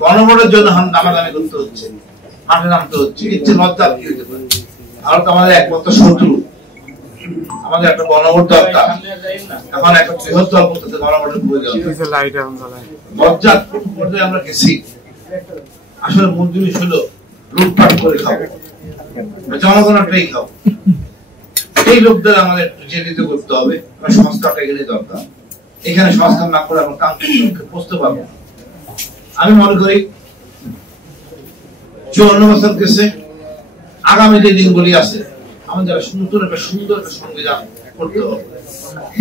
গণভোটের জন্য দামাদামি করতে হচ্ছে, মাঠে নামতে হচ্ছে, ইচ্ছে লজ্জা কি হইতে পারে? ভারত আমাদের একমাত্র শত্রু, আমাদের একটা গণভোট দরকার। এখন একটা বৃহত্তর পদ্ধতিতে গণভোটের প্রয়োজন। লজ্জার পর্যায়ে আমরা গেছি। আসলে মূল জিনিস হলো লুটপাট করে খাবো, জনগণটাই খাবো। এই লোকদের আমাদের চিহ্নিত করতে হবে। সংস্কারটা এখানে দরকার। এখানে সংস্কার না করে আমরা কাঙ্ক্ষিত বুঝতে পারবো না। আমি মনে করি 54 বছর গেছে, আগামী যে দিনগুলি আছে আমাদের নতুন একটা সুন্দর একটা সংবিধান করতে হবে।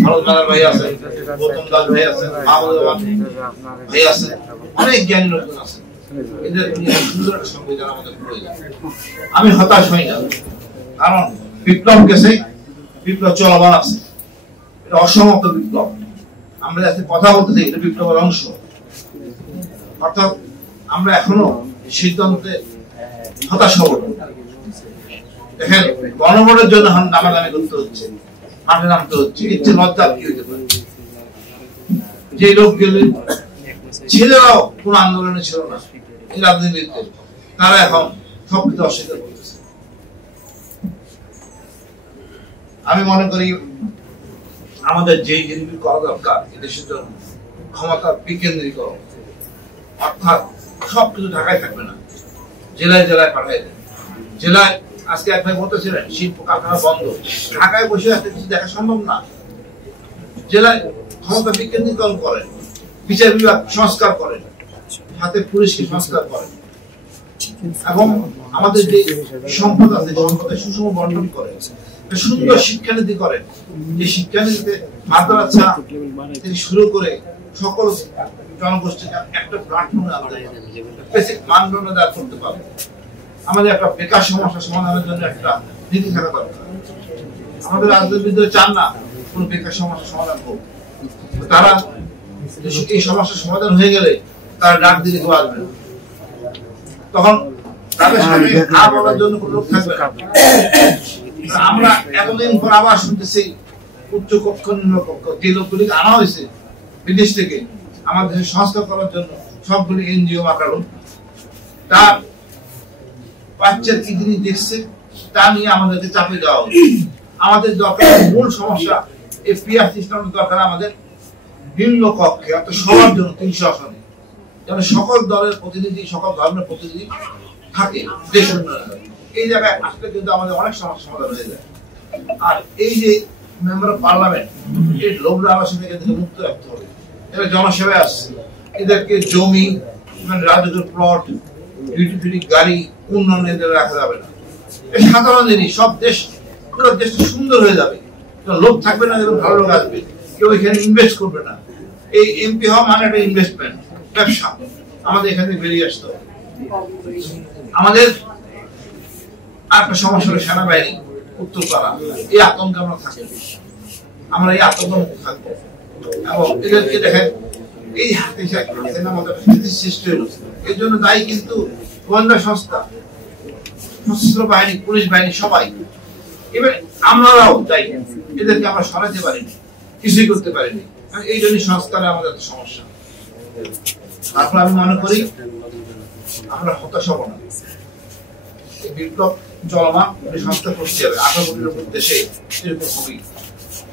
ভারত মাদার ভাই আছে, গৌতম দাস ভাই আছে, ভাই আছে, অনেক জ্ঞানী লোকজন আছে। এদের সুন্দর একটা সংবিধান আমাদের প্রয়োজন। আমি হতাশ হই না, কারণ বিপ্লব গেছে, বিপ্লব চলমান আছে। এটা অসমাপ্ত বিপ্লব। আমরা যাতে কথা বলতে চাই, এটা বিপ্লবের অংশ। অর্থাৎ আমরা এখনো সিদ্ধান্তে হতাশ হব না। দেখেন, গণভোটের জন্য দামাদামি করতে হচ্ছে, মাঠে নামতে হচ্ছে, ইচ্ছে লজ্জা কি হইতে পারে? যে লোক গেলে ছেলেরাও কোন আন্দোলনে ছিল না এই রাজনীতিতে, তারা এখন সবকিছু অস্বীকার করতেছে। আমি মনে করি আমাদের যে জিনিস করা দরকার এদেশের জন্য ক্ষমতা বিকেন্দ্রীকরণ, অর্থাৎ সবকিছু ঢাকায় থাকবে না, জেলায় জেলায় পাঠাই দেয়। জেলায় আজকে এক ভাই বলতেছিলেন শিল্প কারখানা বন্ধ, ঢাকায় বসে আসতে কিছু দেখা সম্ভব না। জেলায় ক্ষমতা বিকেন্দ্রীকরণ করেন, বিচার বিভাগ সংস্কার করেন, হাতে পুলিশকে সংস্কার করেন, এবং আমাদের যে সম্পদ আছে সম্পদের সুষম বন্টন করেন, সুন্দর শিক্ষানীতি করেন। যে শিক্ষানীতিতে মাদ্রাসা থেকে শুরু করে সকল জনগোষ্ঠীকে একটা প্ল্যাটফর্মে আনতে হবে, বেসিক মানদণ্ড দাঁড় করতে পারবে। আমাদের একটা বেকার সমস্যা সমাধানের জন্য একটা নীতি থাকা দরকার। আমাদের রাজনীতিবিদরা চান না কোন বেকার সমস্যা সমাধান হোক। তারা এই সমস্যার সমাধান হয়ে গেলে তারা ডাক দিলে কেউ আসবে না, তখন তাদের সামনে আর বলার জন্য কোনো লোক থাকবে না। আমরা এতদিন পর আবার শুনতেছি উচ্চ কক্ষ নিম্ন কক্ষ, যে লোকগুলিকে আনা হয়েছে বিদেশ থেকে আমাদের দেশে সংস্কার করার জন্য, সবগুলি এনজিও মাকারো, তার বাচ্চার কি জিনিস দেখছে তা নিয়ে আমাদেরকে চাপিয়ে দেওয়া হচ্ছে। আমাদের দরকার মূল সমস্যা এই পিআর সিস্টেমের দরকার আমাদের নিম্ন কক্ষে, অর্থাৎ সবার জন্য 300 আসনে, যেন সকল দলের প্রতিনিধি, সকল ধর্মের প্রতিনিধি থাকে দেশ উন্নয়নের। এই জায়গায় আসলে কিন্তু আমাদের অনেক সমস্যা সমাধান হয়ে যায়। আর এই যে মেম্বার অফ পার্লামেন্ট, এই লোভ লালসা থেকে মুক্ত রাখতে হবে। এরা জনসেবায় আসছে, এদেরকে জমি, রাজুকের প্লট, ডিউটি গাড়ি উন্নয়নে রাখা যাবে না। এই সাধারণ জিনিস সব দেশ, পুরো দেশটা সুন্দর হয়ে যাবে, লোক থাকবে না, ভালো লোক আসবে, কেউ এখানে ইনভেস্ট করবে না। এই এমপি হওয়া মানে একটা ইনভেস্টমেন্ট, ব্যবসা। আমাদের এখানে বেরিয়ে আসতে হবে। আমাদের একটা সমস্যা হলো সেনাবাহিনী, উত্তরপাড়া, এই আতঙ্কে আমরা থাকি। আমরা এই আতঙ্ক মুক্ত থাকবো এবং এদেরকে দেখেন এই হাতে আমাদের সৃষ্টি হলো। এর জন্য দায়ী কিন্তু গোয়েন্দা সংস্থা, সশস্ত্র বাহিনী, পুলিশ বাহিনী, সবাই। এবার আমরাও দায়ী, এদেরকে আমরা সরাতে পারিনি, কিছুই করতে পারিনি। এই জন্য সংস্কারে আমাদের সমস্যা। তারপর আমি মনে করি আমরা হতাশ হব না। বিপ্লব চলমান, সংস্কার করতে হবে। 18 কোটির উপর দেশে এরকম হবেই।